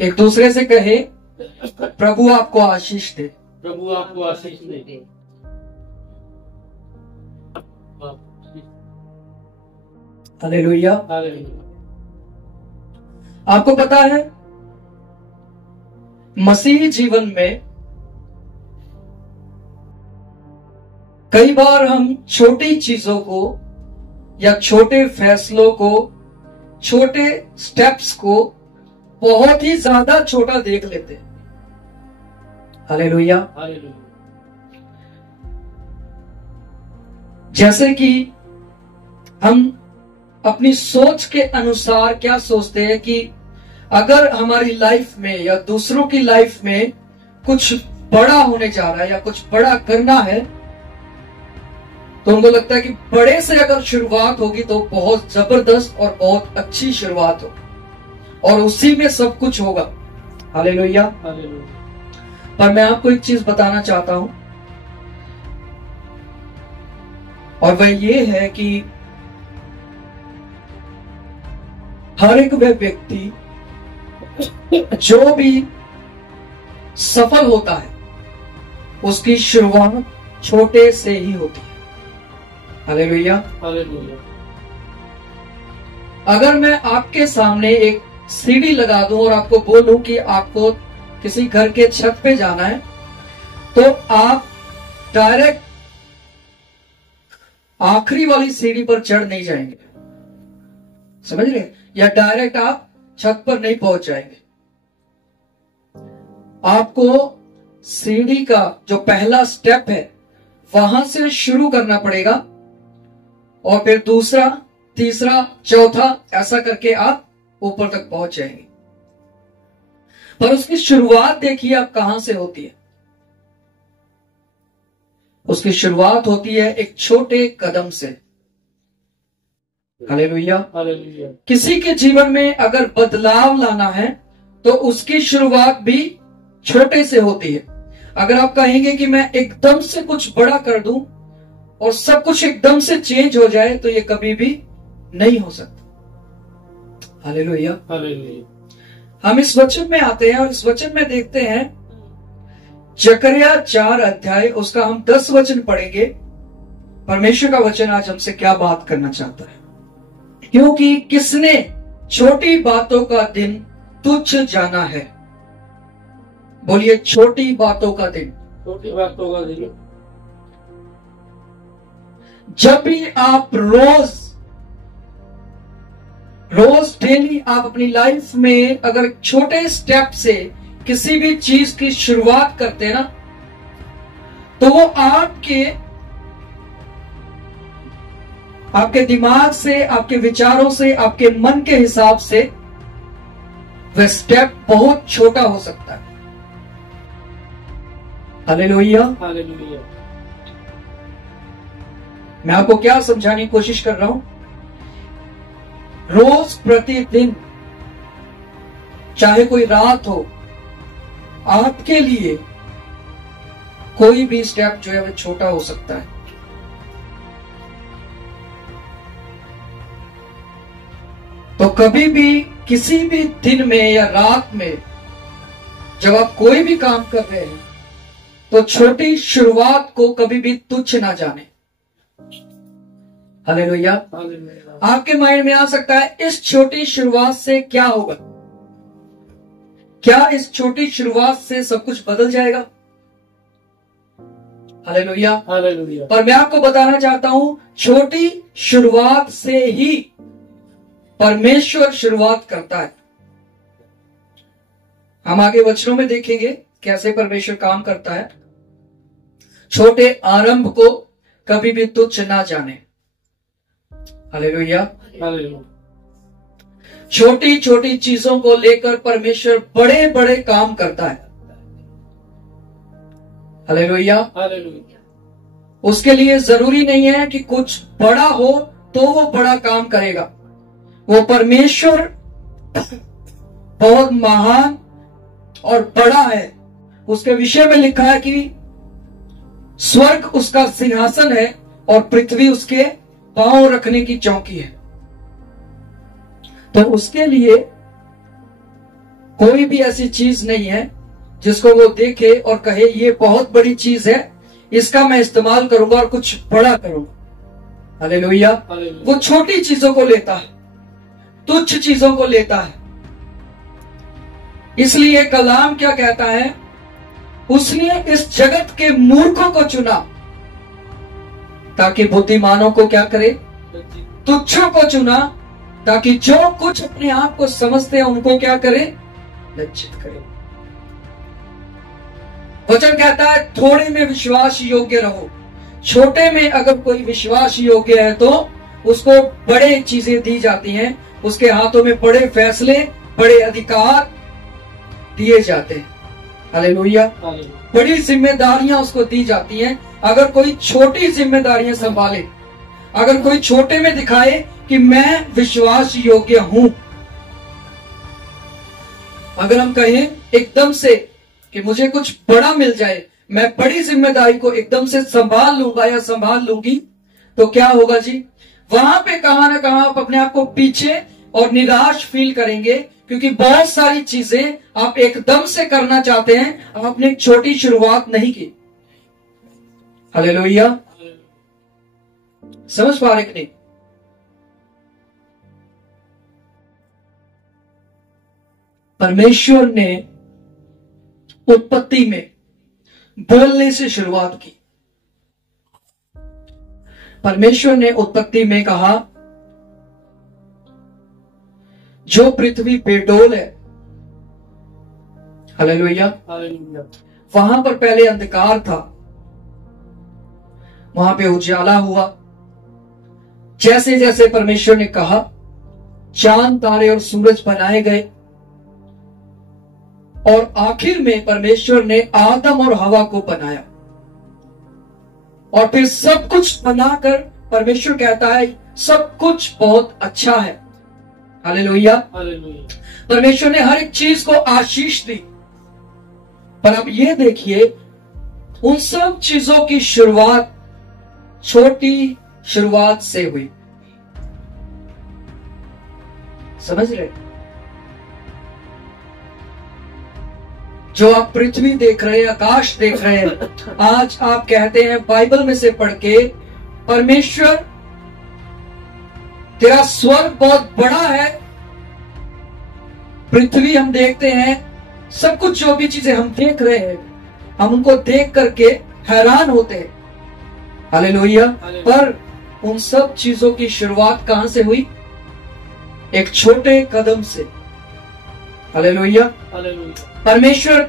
एक दूसरे से कहे, प्रभु आपको आशीष दे। प्रभु आपको आशीष दे। हालेलुया। हालेलुया। आपको पता है, मसीही जीवन में कई बार हम छोटी चीजों को या छोटे फैसलों को, छोटे स्टेप्स को बहुत ही ज्यादा छोटा देख लेते हैं। हालेलुया। हालेलुया। जैसे कि हम अपनी सोच के अनुसार क्या सोचते हैं कि अगर हमारी लाइफ में या दूसरों की लाइफ में कुछ बड़ा होने जा रहा है या कुछ बड़ा करना है, तो उनको लगता है कि बड़े से अगर शुरुआत होगी तो बहुत जबरदस्त और बहुत अच्छी शुरुआत हो और उसी में सब कुछ होगा। हालेलुया। हालेलुया। पर मैं आपको एक चीज बताना चाहता हूं, और वह ये है कि हर एक वह व्यक्ति जो भी सफल होता है उसकी शुरुआत छोटे से ही होती है। हालेलुया। हालेलुया। अगर मैं आपके सामने एक सीढ़ी लगा दूं और आपको बोलूं कि आपको किसी घर के छत पे जाना है, तो आप डायरेक्ट आखिरी वाली सीढ़ी पर चढ़ नहीं जाएंगे, समझ रहे? या डायरेक्ट आप छत पर नहीं पहुंच जाएंगे। आपको सीढ़ी का जो पहला स्टेप है वहां से शुरू करना पड़ेगा और फिर दूसरा, तीसरा, चौथा, ऐसा करके आप ऊपर तक पहुंच जाएंगे। पर उसकी शुरुआत देखिए आप कहां से होती है। उसकी शुरुआत होती है एक छोटे कदम से। हालेलुया। हालेलुया। किसी के जीवन में अगर बदलाव लाना है तो उसकी शुरुआत भी छोटे से होती है। अगर आप कहेंगे कि मैं एकदम से कुछ बड़ा कर दूं और सब कुछ एकदम से चेंज हो जाए, तो ये कभी भी नहीं हो सकता। हालेलुया। हालेलुया। हम इस वचन में आते हैं और इस वचन में देखते हैं जकरिया 4 अध्याय, उसका हम 10 वचन पढ़ेंगे। परमेश्वर का वचन आज हमसे क्या बात करना चाहता है। क्योंकि किसने छोटी बातों का दिन तुच्छ जाना है। बोलिए, छोटी बातों का दिन। छोटी बातों का दिन। जब भी आप रोज डेली आप अपनी लाइफ में अगर छोटे स्टेप से किसी भी चीज की शुरुआत करते हैं ना, तो वो आपके दिमाग से, आपके विचारों से, आपके मन के हिसाब से वह स्टेप बहुत छोटा हो सकता है। हालेलुया। हालेलुया। मैं आपको क्या समझाने की कोशिश कर रहा हूं, रोज प्रतिदिन, चाहे कोई रात हो, आपके लिए कोई भी स्टेप जो है वह छोटा हो सकता है। तो कभी भी किसी भी दिन में या रात में जब आप कोई भी काम कर रहे हैं, तो छोटी शुरुआत को कभी भी तुच्छ ना जाने। हालेलुया। हालेलुया। आपके माइंड में आ सकता है, इस छोटी शुरुआत से क्या होगा? क्या इस छोटी शुरुआत से सब कुछ बदल जाएगा? हालेलुया। हालेलुया। पर मैं आपको बताना चाहता हूं, छोटी शुरुआत से ही परमेश्वर शुरुआत करता है। हम आगे वचनों में देखेंगे कैसे परमेश्वर काम करता है। छोटे आरंभ को कभी भी तुच्छ ना जाने। हालेलुया। हालेलुया। छोटी छोटी चीजों को लेकर परमेश्वर बड़े बड़े काम करता है। हालेलुया। हालेलुया। उसके लिए जरूरी नहीं है कि कुछ बड़ा हो तो वो बड़ा काम करेगा। वो परमेश्वर बहुत महान और बड़ा है। उसके विषय में लिखा है कि स्वर्ग उसका सिंहासन है और पृथ्वी उसके पांव रखने की चौकी है। तो उसके लिए कोई भी ऐसी चीज नहीं है जिसको वो देखे और कहे ये बहुत बड़ी चीज है, इसका मैं इस्तेमाल करूंगा और कुछ बड़ा करूंगा। हालेलुया। वो छोटी चीजों को लेता है, तुच्छ चीजों को लेता है। इसलिए कलाम क्या कहता है, उसने इस जगत के मूर्खों को चुना ताकि बुद्धिमानों को क्या करे, तुच्छों को चुना ताकि जो कुछ अपने आप को समझते हैं उनको क्या करे, लज्जित करे। वचन कहता है थोड़े में विश्वास योग्य रहो। छोटे में अगर कोई विश्वास योग्य है तो उसको बड़े चीजें दी जाती हैं, उसके हाथों में बड़े फैसले, बड़े अधिकार दिए जाते हैं। हालेलुया। बड़ी जिम्मेदारियां उसको दी जाती हैं। अगर कोई छोटी जिम्मेदारियां संभाले, अगर कोई छोटे में दिखाए कि मैं विश्वास योग्य हूं, अगर हम कहें एकदम से कि मुझे कुछ बड़ा मिल जाए, मैं बड़ी जिम्मेदारी को एकदम से संभाल लूंगा या संभाल लूंगी, तो क्या होगा जी, वहां पे कहां ना कहां आप अपने आप को पीछे और निराश फील करेंगे, क्योंकि बहुत सारी चीजें आप एकदम से करना चाहते हैं, आपने एक छोटी शुरुआत नहीं की। हालेलुया। समझ पा रहे कि नहीं? परमेश्वर ने उत्पत्ति में बोलने से शुरुआत की। परमेश्वर ने उत्पत्ति में कहा जो पृथ्वी बेडोल है, हालेलुया, वहां पर पहले अंधकार था, वहां पे उजाला हुआ। जैसे जैसे परमेश्वर ने कहा, चांद तारे और सूरज बनाए गए और आखिर में परमेश्वर ने आदम और हवा को बनाया। और फिर सब कुछ बनाकर परमेश्वर कहता है सब कुछ बहुत अच्छा है। हालेलुया। परमेश्वर ने हर एक चीज को आशीष दी। पर अब ये देखिए, उन सब चीजों की शुरुआत छोटी शुरुआत से हुई। समझ रहे? जो आप पृथ्वी देख रहे हैं, आकाश देख रहे हैं, आज आप कहते हैं बाइबल में से पढ़ के, परमेश्वर तेरा स्वर्ग बहुत बड़ा है। पृथ्वी हम देखते हैं, सब कुछ जो भी चीजें हम देख रहे हैं, हम उनको देख करके हैरान होते हैं। हालेलुया। पर उन सब चीजों की शुरुआत कहां से हुई? एक छोटे कदम से। हालेलुया। परमेश्वर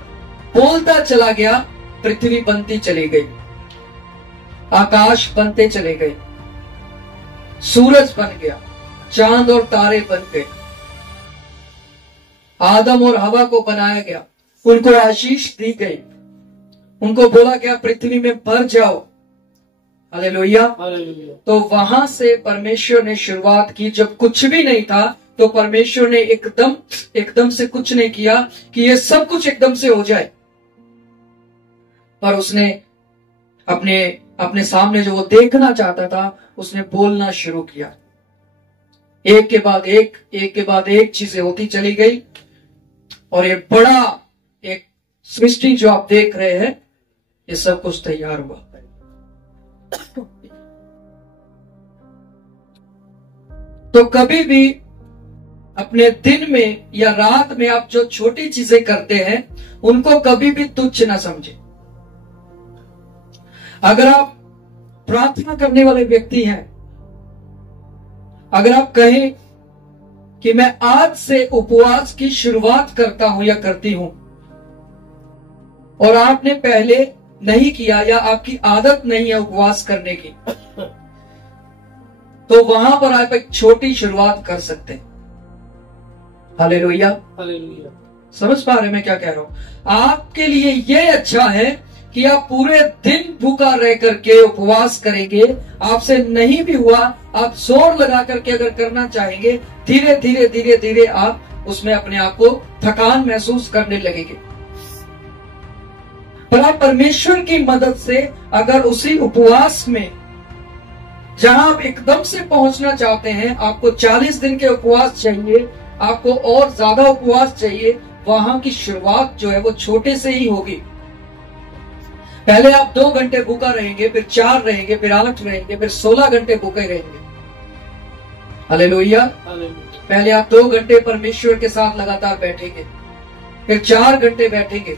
बोलता चला गया, पृथ्वी बनती चली गई, आकाश बनते चले गए, सूरज बन गया, चांद और तारे बन गए, आदम और हवा को बनाया गया, उनको आशीष दी गई, उनको बोला गया पृथ्वी में भर जाओ। हालेलुया। तो वहां से परमेश्वर ने शुरुआत की। जब कुछ भी नहीं था तो परमेश्वर ने एकदम से कुछ नहीं किया कि ये सब कुछ एकदम से हो जाए, पर उसने अपने सामने जो वो देखना चाहता था, उसने बोलना शुरू किया। एक के बाद एक चीजें होती चली गई और ये बड़ा एक सृष्टि जो आप देख रहे हैं, ये सब कुछ तैयार हुआ। तो कभी भी अपने दिन में या रात में आप जो छोटी चीजें करते हैं, उनको कभी भी तुच्छ ना समझें। अगर आप प्रार्थना करने वाले व्यक्ति हैं, अगर आप कहें कि मैं आज से उपवास की शुरुआत करता हूं या करती हूं, और आपने पहले नहीं किया या आपकी आदत नहीं है उपवास करने की, तो वहां पर आप एक छोटी शुरुआत कर सकते हैं। हालेलुया। समझ पा रहे मैं क्या कह रहा हूं? आपके लिए यह अच्छा है कि आप पूरे दिन भूखा रह करके उपवास करेंगे, आपसे नहीं भी हुआ, आप जोर लगा करके अगर करना चाहेंगे, धीरे धीरे धीरे धीरे आप उसमें अपने आप को थकान महसूस करने लगेंगे। पर आप परमेश्वर की मदद से अगर उसी उपवास में, जहां आप एकदम से पहुंचना चाहते हैं, आपको 40 दिन के उपवास चाहिए, आपको और ज्यादा उपवास चाहिए, वहां की शुरुआत जो है वो छोटे से ही होगी। पहले आप 2 घंटे भूखा रहेंगे, फिर 4 रहेंगे, फिर 8 रहेंगे, फिर 16 घंटे भूखे रहेंगे। हालेलुया। हालेलुया। पहले आप 2 घंटे परमेश्वर के साथ लगातार बैठेंगे, फिर 4 घंटे बैठेंगे,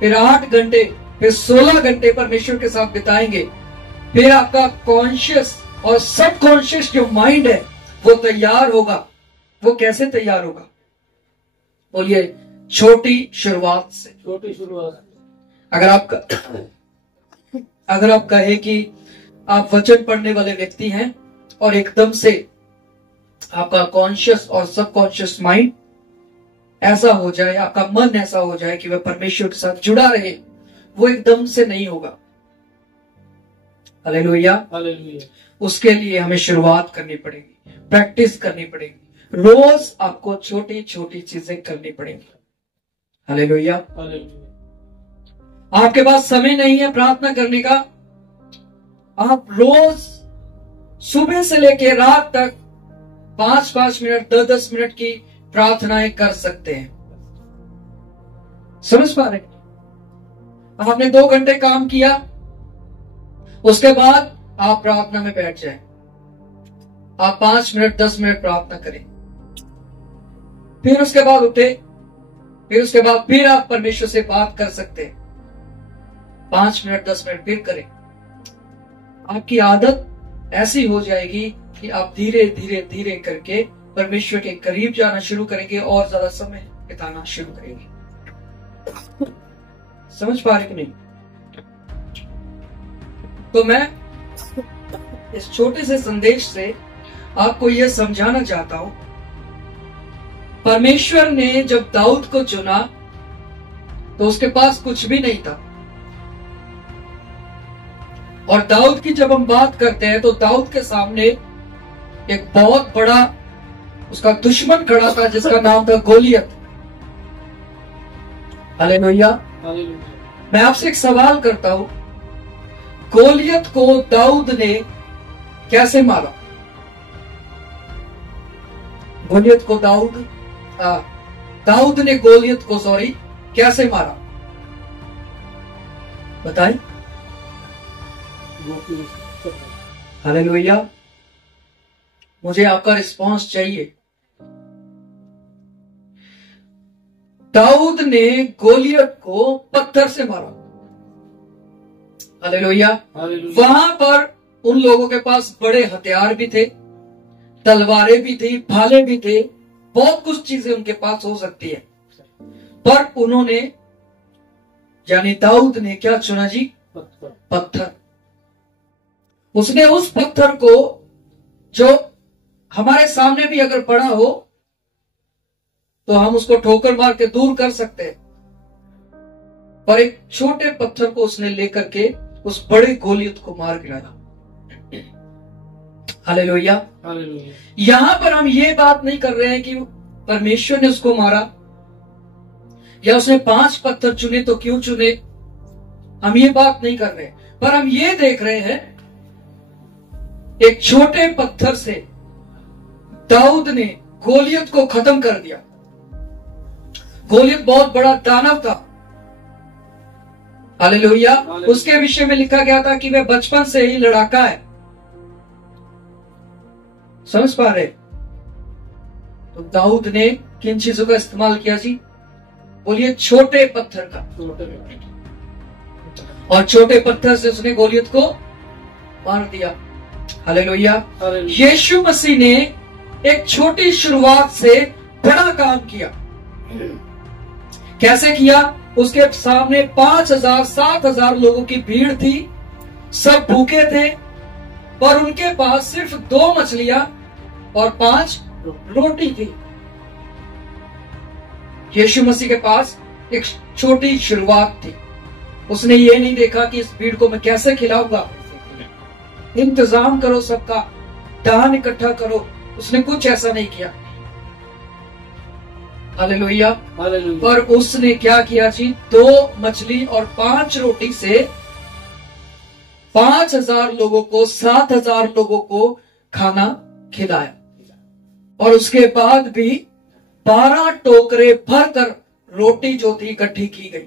फिर 8 घंटे, फिर 16 घंटे परमेश्वर के साथ बिताएंगे। फिर आपका कॉन्शियस और सबकॉन्शियस जो माइंड है वो तैयार होगा। वो कैसे तैयार होगा? बोलिए, छोटी शुरुआत से। छोटी शुरुआत। अगर आप कहे कि आप वचन पढ़ने वाले व्यक्ति हैं और एकदम से आपका कॉन्शियस और सबकॉन्शियस माइंड ऐसा हो जाए, आपका मन ऐसा हो जाए कि वह परमेश्वर के साथ जुड़ा रहे, वो एकदम से नहीं होगा। हालेलुया। हालेलुया। उसके लिए हमें शुरुआत करनी पड़ेगी, प्रैक्टिस करनी पड़ेगी। रोज आपको छोटी छोटी चीजें करनी पड़ेंगी। हालेलुया। हालेलुया। आपके पास समय नहीं है प्रार्थना करने का, आप रोज सुबह से लेकर रात तक 5-5 मिनट, 10-10 मिनट की प्रार्थनाएं कर सकते हैं। समझ पा रहे हैं? आपने 2 घंटे काम किया, उसके बाद आप प्रार्थना में बैठ जाएं। आप 5 मिनट, 10 मिनट प्रार्थना करें, फिर उसके बाद उठे, फिर उसके बाद फिर आप परमेश्वर से बात कर सकते हैं। 5 मिनट, 10 मिनट फिर करें। आपकी आदत ऐसी हो जाएगी कि आप धीरे धीरे धीरे करके परमेश्वर के करीब जाना शुरू करेंगे और ज्यादा समय बिताना शुरू करेंगे। समझ पा रहे कि नहीं? तो मैं इस छोटे से संदेश से आपको यह समझाना चाहता हूं, परमेश्वर ने जब दाऊद को चुना तो उसके पास कुछ भी नहीं था। और दाऊद की जब हम बात करते हैं तो दाऊद के सामने एक बहुत बड़ा उसका दुश्मन खड़ा था जिसका नाम था गोलियत। हालेलुया। हालेलुया। मैं आपसे एक सवाल करता हूं, गोलियत को दाऊद ने कैसे मारा? गोलियत को दाऊद ने गोलियत को कैसे मारा? बताएं। हालेलुया। मुझे आपका रिस्पांस चाहिए। दाऊद ने गोलियत को पत्थर से मारा। हालेलुया। वहां पर उन लोगों के पास बड़े हथियार भी थे, तलवारें भी थी, भाले भी थे, बहुत कुछ चीजें उनके पास हो सकती है, पर उन्होंने यानी दाऊद ने क्या चुना जी? पत्थर। उसने उस पत्थर को जो हमारे सामने भी अगर पड़ा हो तो हम उसको ठोकर मार के दूर कर सकते हैं, पर एक छोटे पत्थर को उसने लेकर के उस बड़े गोलियत को मार गिराया। हालेलुया। हालेलुया। यहां पर हम ये बात नहीं कर रहे हैं कि परमेश्वर ने उसको मारा या उसने 5 पत्थर चुने तो क्यों चुने, हम ये बात नहीं कर रहे, पर हम ये देख रहे हैं एक छोटे पत्थर से दाऊद ने गोलियत को खत्म कर दिया। गोलियत बहुत बड़ा दानव था। हालेलुया। उसके विषय में लिखा गया था कि वह बचपन से ही लड़ाका है। समझ पा रहे? तो दाऊद ने किन चीजों का इस्तेमाल किया जी? बोलिए, छोटे पत्थर का। और छोटे पत्थर से उसने गोलियत को मार दिया। हालेलुया। यीशु मसीह ने एक छोटी शुरुआत से बड़ा काम किया। कैसे किया? उसके सामने 5,000-7,000 लोगों की भीड़ थी, सब भूखे थे, पर उनके पास सिर्फ 2 मछलियां और 5 रोटी थी। यीशु मसीह के पास एक छोटी शुरुआत थी। उसने ये नहीं देखा कि इस भीड़ को मैं कैसे खिलाऊंगा, इंतजाम करो, सबका दान इकट्ठा करो, उसने कुछ ऐसा नहीं किया। हालेलुया। पर उसने क्या किया जी? 2 मछली और 5 रोटी से 5,000 लोगों को, 7,000 लोगों को खाना खिलाया। और उसके बाद भी 12 टोकरे भरकर रोटी जो थी इकट्ठी की गई,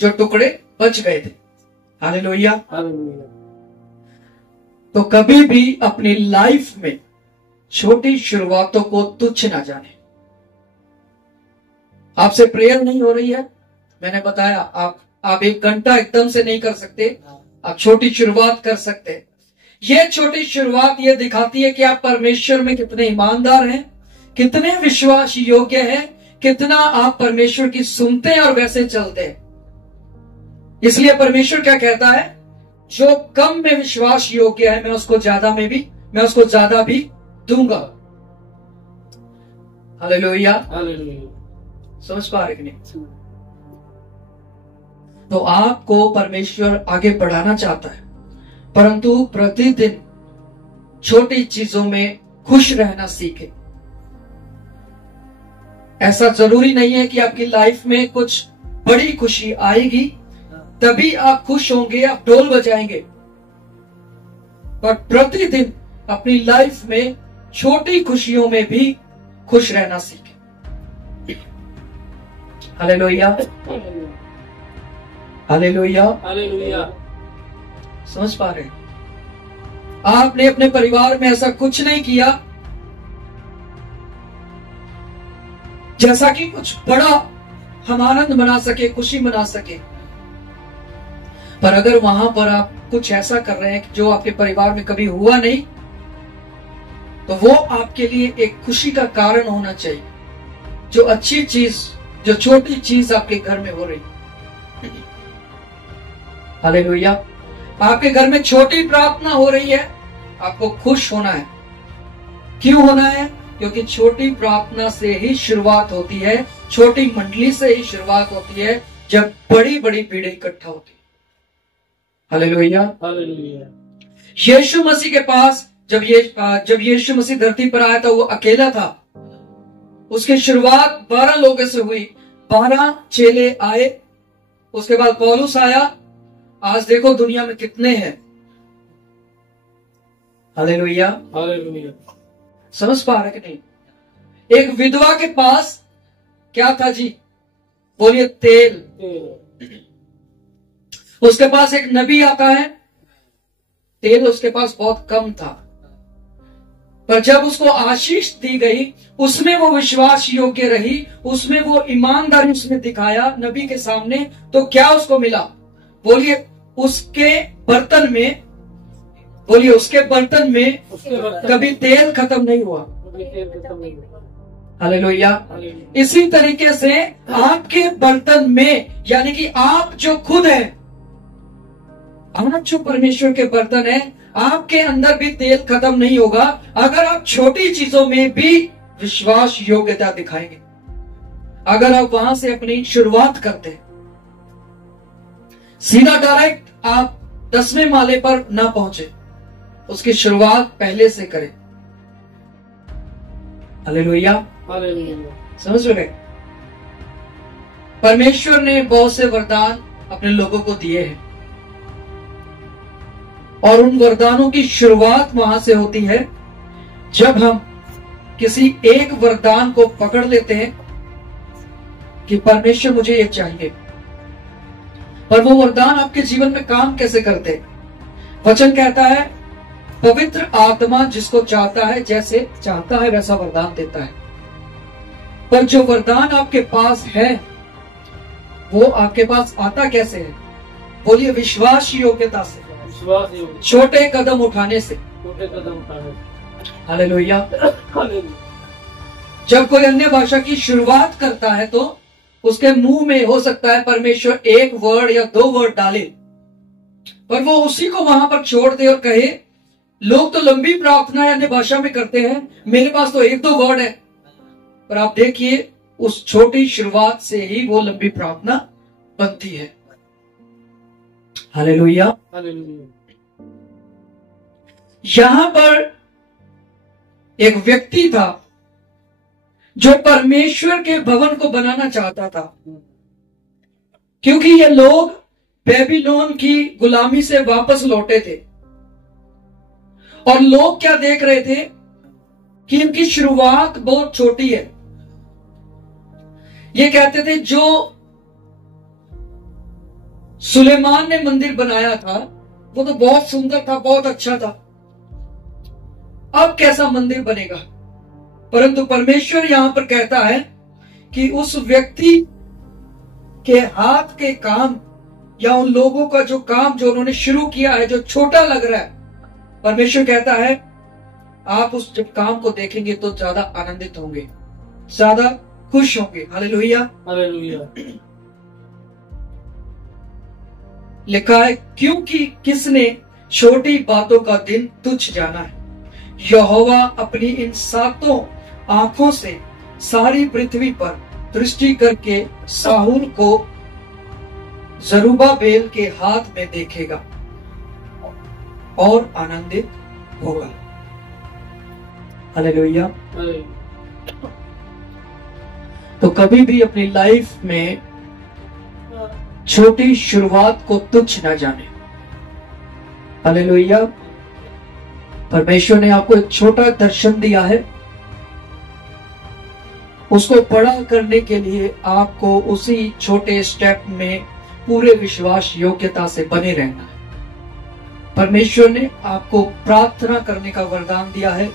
जो टुकड़े बच गए थे। हालेलुया। हालेलुया। तो कभी भी अपनी लाइफ में छोटी शुरुआतों को तुच्छ ना जाने। आपसे प्रेयर नहीं हो रही है, मैंने बताया आप 1 घंटा एकदम से नहीं कर सकते, आप छोटी शुरुआत कर सकते हैं। ये छोटी शुरुआत ये दिखाती है कि आप परमेश्वर में कितने ईमानदार हैं, कितने विश्वास योग्य हैं, कितना आप परमेश्वर की सुनते हैं और वैसे चलते हैं। इसलिए परमेश्वर क्या कहता है, जो कम में विश्वास योग्य है मैं उसको ज्यादा भी दूंगा। हालेलुया। हालेलुया। समझ पा रहे कि नहीं? तो आपको परमेश्वर आगे बढ़ाना चाहता है, परंतु प्रतिदिन छोटी चीजों में खुश रहना सीखे। ऐसा जरूरी नहीं है कि आपकी लाइफ में कुछ बड़ी खुशी आएगी तभी आप खुश होंगे, आप ढोल बजाएंगे, पर प्रतिदिन अपनी लाइफ में छोटी खुशियों में भी खुश रहना सीखें। हालेलुया। हालेलुया। हालेलुया। समझ पा रहे हैं? आपने अपने परिवार में ऐसा कुछ नहीं किया जैसा कि कुछ बड़ा हम आनंद मना सके, खुशी मना सके, पर अगर वहां पर आप कुछ ऐसा कर रहे हैं जो आपके परिवार में कभी हुआ नहीं, तो वो आपके लिए एक खुशी का कारण होना चाहिए। जो अच्छी चीज, जो छोटी चीज आपके घर में हो रही। हालेलुया। आपके घर में छोटी प्रार्थना हो रही है, आपको खुश होना है। क्यों होना है? क्योंकि छोटी प्रार्थना से ही शुरुआत होती है, छोटी मंडली से ही शुरुआत होती है, जब बड़ी बड़ी भीड़ इकट्ठा होती है। हालेलुया। हालेलुया। यीशु मसीह के पास जब यीशु मसीह धरती पर आया था, वो अकेला था। उसकी शुरुआत 12 लोगों से हुई, 12 चेले आए, उसके बाद पौलुस आया। आज देखो दुनिया में कितने हैं। हालेलुया। हालेलुया। समझ पा रहे कि नहीं? एक विधवा के पास क्या था जी? बोलिए तेल। उसके पास एक नबी आता है, तेल उसके पास बहुत कम था, पर जब उसको आशीष दी गई, उसमें वो विश्वास योग्य रही, उसमें वो ईमानदारी उसने दिखाया नबी के सामने, तो क्या उसको मिला? बोलिए उसके बर्तन में, बोलिए उसके बर्तन में कभी तेल खत्म नहीं हुआ। हालेलुया। इसी तरीके से आपके बर्तन में, यानी कि आप जो खुद है, आप जो परमेश्वर के बर्तन है, आपके अंदर भी तेल खत्म नहीं होगा अगर आप छोटी चीजों में भी विश्वास योग्यता दिखाएंगे। अगर आप वहां से अपनी शुरुआत करते हैं, सीधा डायरेक्ट आप 10वें माले पर ना पहुंचे, उसकी शुरुआत पहले से करें। हालेलुया। हालेलुया। समझ रहे? परमेश्वर ने बहुत से वरदान अपने लोगों को दिए हैं, और उन वरदानों की शुरुआत वहां से होती है जब हम किसी एक वरदान को पकड़ लेते हैं कि परमेश्वर मुझे ये चाहिए। पर वो वरदान आपके जीवन में काम कैसे करते हैं? वचन कहता है, पवित्र आत्मा जिसको चाहता है, जैसे चाहता है वैसा वरदान देता है। पर जो वरदान आपके पास है, वो आपके पास आता कैसे है? बोलिए विश्वास योग्यता से, विश्वास योग्य, छोटे कदम उठाने से। छोटे कदम उठाने। हालेलुया। हालेलुया। जब कोई अन्य भाषा की शुरुआत करता है तो उसके मुंह में हो सकता है परमेश्वर 1 वर्ड या 2 वर्ड डाले, पर वो उसी को वहां पर छोड़ दे और कहे, लोग तो लंबी प्रार्थना अन्य भाषा में करते हैं, मेरे पास तो 1-2 वर्ड है। पर आप देखिए, उस छोटी शुरुआत से ही वो लंबी प्रार्थना बनती है। हालेलुया। हालेलुया। यहां पर एक व्यक्ति था जो परमेश्वर के भवन को बनाना चाहता था, क्योंकि ये लोग बेबीलोन की गुलामी से वापस लौटे थे, और लोग क्या देख रहे थे कि इनकी शुरुआत बहुत छोटी है। ये कहते थे जो सुलेमान ने मंदिर बनाया था वो तो बहुत सुंदर था, बहुत अच्छा था, अब कैसा मंदिर बनेगा। परंतु परमेश्वर यहां पर कहता है कि उस व्यक्ति के हाथ के काम या उन लोगों का जो काम जो उन्होंने शुरू किया है, जो छोटा लग रहा है, परमेश्वर कहता है आप उस जब काम को देखेंगे तो ज्यादा आनंदित होंगे, ज्यादा खुश होंगे। Hallelujah, hallelujah. लिखा है क्योंकि किसने छोटी बातों का दिन तुच्छ जाना है। यहोवा अपनी इन सातों आंखों से सारी पृथ्वी पर दृष्टि करके साहुल को जरूब्बाबेल के हाथ में देखेगा और आनंदित होगा। हालेलुया। तो कभी भी अपनी लाइफ में छोटी शुरुआत को तुच्छ न जाने। हालेलुया। परमेश्वर ने आपको एक छोटा दर्शन दिया है, उसको बड़ा करने के लिए आपको उसी छोटे स्टेप में पूरे विश्वास योग्यता से बने रहना है। परमेश्वर ने आपको प्रार्थना करने का वरदान दिया है।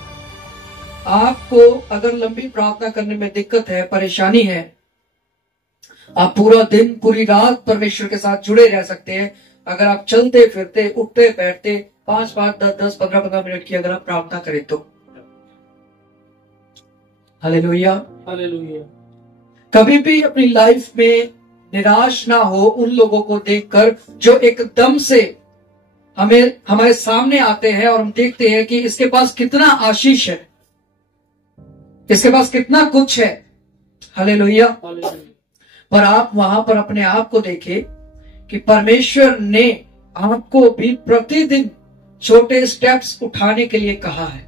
आपको अगर लंबी प्रार्थना करने में दिक्कत है, परेशानी है, आप पूरा दिन पूरी रात परमेश्वर के साथ जुड़े रह सकते हैं अगर आप चलते फिरते उठते बैठते 5-5, 10-10, 15-15 मिनट की अगर आप प्रार्थना करें तो। Hallelujah, hallelujah. कभी भी अपनी लाइफ में निराश ना हो उन लोगों को देखकर जो एकदम से हमारे सामने आते हैं और हम देखते हैं कि इसके पास कितना आशीष है, इसके पास कितना कुछ है। हालेलुया। पर आप वहां पर अपने आप को देखें कि परमेश्वर ने आपको भी प्रतिदिन छोटे स्टेप्स उठाने के लिए कहा है।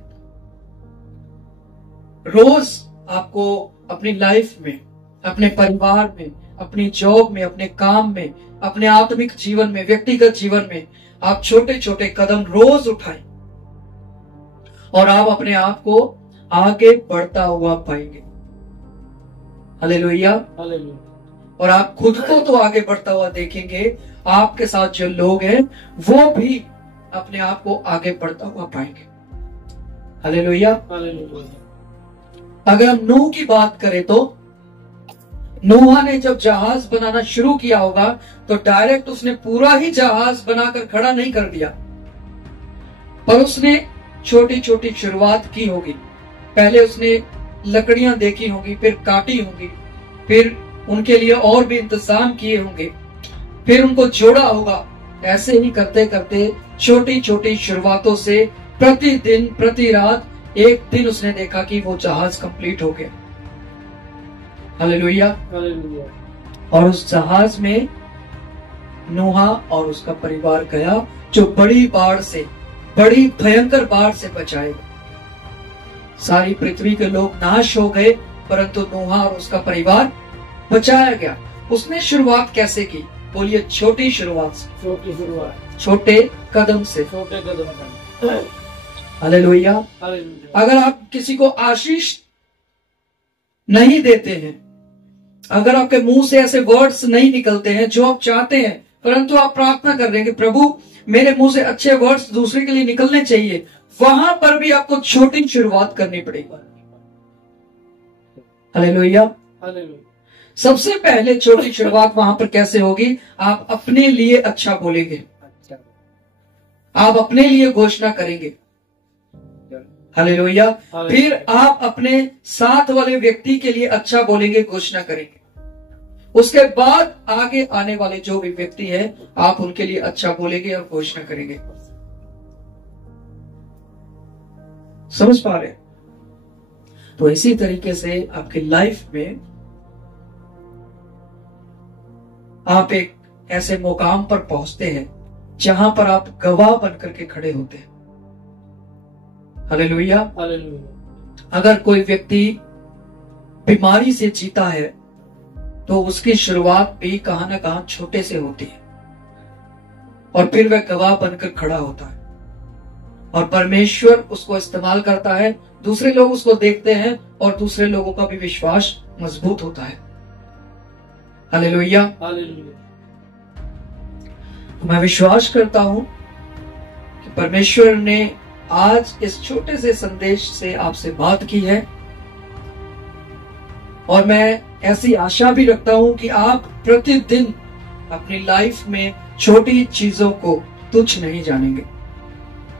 रोज आपको अपनी लाइफ में, अपने परिवार में, अपनी जॉब में, अपने काम में, अपने आत्मिक जीवन में, व्यक्तिगत जीवन में आप छोटे छोटे कदम रोज उठाएं और आप अपने आप को आगे बढ़ता हुआ पाएंगे। Hallelujah, hallelujah. और आप खुद को तो आगे बढ़ता हुआ देखेंगे, आपके साथ जो लोग हैं वो भी अपने आप को आगे बढ़ता हुआ पाएंगे। Hallelujah, hallelujah. अगर हम नूह की बात करें तो नूह ने जब जहाज बनाना शुरू किया होगा तो डायरेक्ट उसने पूरा ही जहाज बनाकर खड़ा नहीं कर दिया, पर उसने छोटी छोटी शुरुआत की होगी। पहले उसने लकड़ियां देखी होंगी, फिर काटी होंगी, फिर उनके लिए और भी इंतजाम किए होंगे, फिर उनको जोड़ा होगा। ऐसे ही करते करते छोटी छोटी शुरुआतों से प्रतिदिन प्रति रात एक दिन उसने देखा कि वो जहाज कंप्लीट हो गया। Hallelujah, hallelujah. और उस जहाज में नूह और उसका परिवार गया जो बड़ी बाढ़ से, बड़ी भयंकर बाढ़ से बचाएगा। सारी पृथ्वी के लोग नाश हो गए परंतु नूह और उसका परिवार बचाया गया। उसने शुरुआत कैसे की? बोलिए, छोटी शुरुआत से, छोटी शुरुआत, छोटे कदम से। छोटे कदम। हालेलुया। हालेलुया। अगर आप किसी को आशीष नहीं देते हैं, अगर आपके मुंह से ऐसे वर्ड्स नहीं निकलते हैं जो आप चाहते हैं, परंतु आप प्रार्थना कर रहे हैं कि प्रभु मेरे मुंह से अच्छे वर्ड्स दूसरे के लिए निकलने चाहिए, वहां पर भी आपको छोटी शुरुआत करनी पड़ेगी। Hallelujah, hallelujah. सबसे पहले छोटी शुरुआत वहां पर कैसे होगी? आप अपने लिए अच्छा बोलेंगे, अच्छा। आप अपने लिए घोषणा करेंगे। हालेलुया। फिर आप अपने साथ वाले व्यक्ति के लिए अच्छा बोलेंगे, घोषणा करेंगे। उसके बाद आगे आने वाले जो भी व्यक्ति है आप उनके लिए अच्छा बोलेंगे और घोषणा करेंगे। समझ पा रहे? तो इसी तरीके से आपकी लाइफ में आप एक ऐसे मुकाम पर पहुंचते हैं जहां पर आप गवाह बनकर के खड़े होते हैं। Hallelujah, hallelujah. अगर कोई व्यक्ति बीमारी से जीता है तो उसकी शुरुआत भी कहां ना कहां छोटे से होती है और फिर वह गवाह बनकर खड़ा होता है और परमेश्वर उसको इस्तेमाल करता है। दूसरे लोग उसको देखते हैं और दूसरे लोगों का भी विश्वास मजबूत होता है। हालेलुया। हालेलुया। मैं विश्वास करता हूं कि परमेश्वर ने आज इस छोटे से संदेश से आपसे बात की है, और मैं ऐसी आशा भी रखता हूं कि आप प्रतिदिन अपनी लाइफ में छोटी चीजों को तुच्छ नहीं जानेंगे।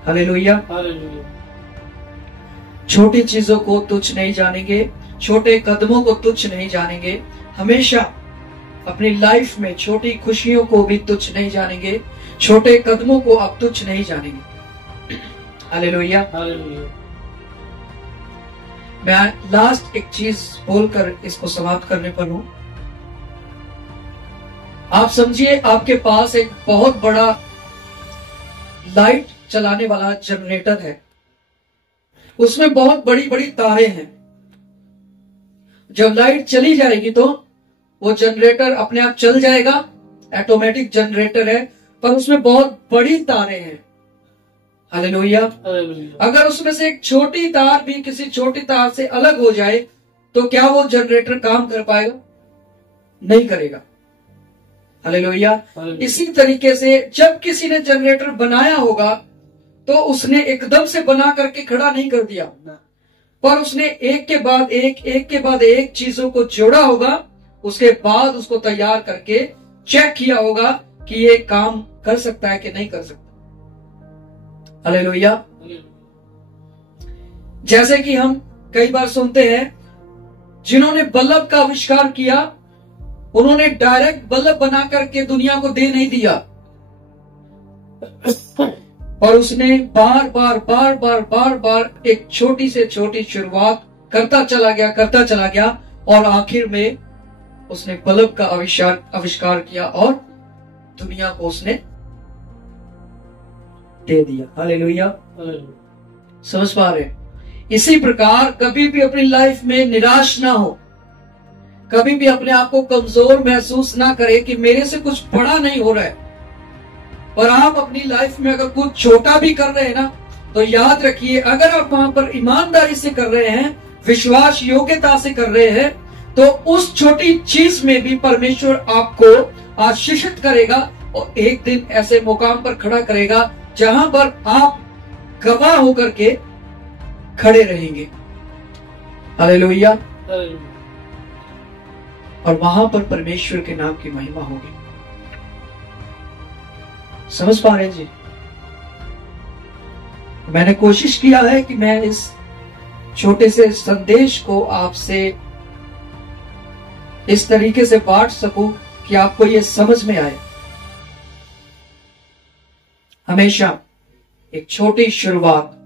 हालेलुया। हालेलुया। छोटी चीजों को तुच्छ नहीं जानेंगे, छोटे कदमों को तुच्छ नहीं जानेंगे। हमेशा अपनी लाइफ में छोटी खुशियों को भी तुच्छ नहीं जानेंगे, छोटे कदमों को आप तुच्छ नहीं जानेंगे। हालेलुया। हालेलुया। मैं लास्ट एक चीज बोलकर इसको समाप्त करने पर हूं। आप समझिए, आपके पास एक बहुत बड़ा लाइट चलाने वाला जनरेटर है, उसमें बहुत बड़ी बड़ी तारें हैं। जब लाइट चली जाएगी तो वो जनरेटर अपने आप चल जाएगा, ऑटोमेटिक जनरेटर है, पर उसमें बहुत बड़ी तारें हैं। हालेलुया। हालेलुया। अगर उसमें से एक छोटी तार भी किसी छोटी तार से अलग हो जाए तो क्या वो जनरेटर काम कर पाएगा? नहीं करेगा। हालेलुया। हालेलुया। इसी तरीके से जब किसी ने जनरेटर बनाया होगा तो उसने एकदम से बना करके खड़ा नहीं कर दिया, पर उसने एक के बाद एक चीजों को जोड़ा होगा। उसके बाद उसको तैयार करके चेक किया होगा कि ये काम कर सकता है कि नहीं कर सकता। हालेलुया। जैसे कि हम कई बार सुनते हैं, जिन्होंने बल्ब का आविष्कार किया उन्होंने डायरेक्ट बल्ब बना करके दुनिया को दे नहीं दिया, और उसने बार बार एक छोटी से छोटी शुरुआत करता चला गया और आखिर में उसने बल्ब का आविष्कार किया और दुनिया को उसने दे दिया। हालेलुया। समझ पा रहे? इसी प्रकार कभी भी अपनी लाइफ में निराश ना हो, कभी भी अपने आप को कमजोर महसूस ना करें कि मेरे से कुछ बड़ा नहीं हो रहा है। और आप अपनी लाइफ में अगर कुछ छोटा भी कर रहे हैं ना, तो याद रखिए, अगर आप वहां पर ईमानदारी से कर रहे हैं, विश्वास योग्यता से कर रहे हैं, तो उस छोटी चीज में भी परमेश्वर आपको आशीषित करेगा और एक दिन ऐसे मुकाम पर खड़ा करेगा जहां पर आप गवाह होकर के खड़े रहेंगे। हालेलुया। और वहां पर परमेश्वर के नाम की महिमा होगी। समझ पा रहे हैं जी? मैंने कोशिश किया है कि मैं इस छोटे से संदेश को आपसे इस तरीके से बांट सकूं कि आपको यह समझ में आए। हमेशा एक छोटी शुरुआत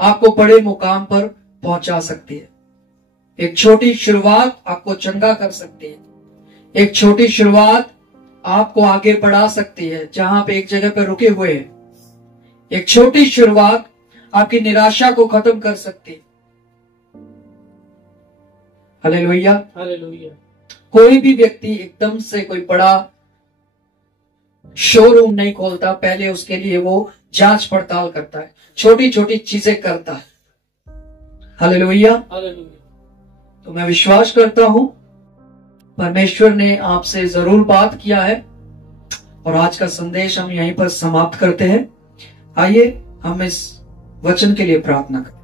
आपको बड़े मुकाम पर पहुंचा सकती है। एक छोटी शुरुआत आपको चंगा कर सकती है। एक छोटी शुरुआत आपको आगे बढ़ा सकती है जहां पे एक जगह पर रुके हुए हैं। एक छोटी शुरुआत आपकी निराशा को खत्म कर सकती है। हालेलुया। हालेलुया। कोई भी व्यक्ति एकदम से कोई बड़ा शोरूम नहीं खोलता, पहले उसके लिए वो जांच पड़ताल करता है, छोटी छोटी चीजें करता है। हालेलुया। हालेलुया। तो मैं विश्वास करता हूं परमेश्वर ने आपसे जरूर बात किया है, और आज का संदेश हम यहीं पर समाप्त करते हैं। आइए हम इस वचन के लिए प्रार्थना करें।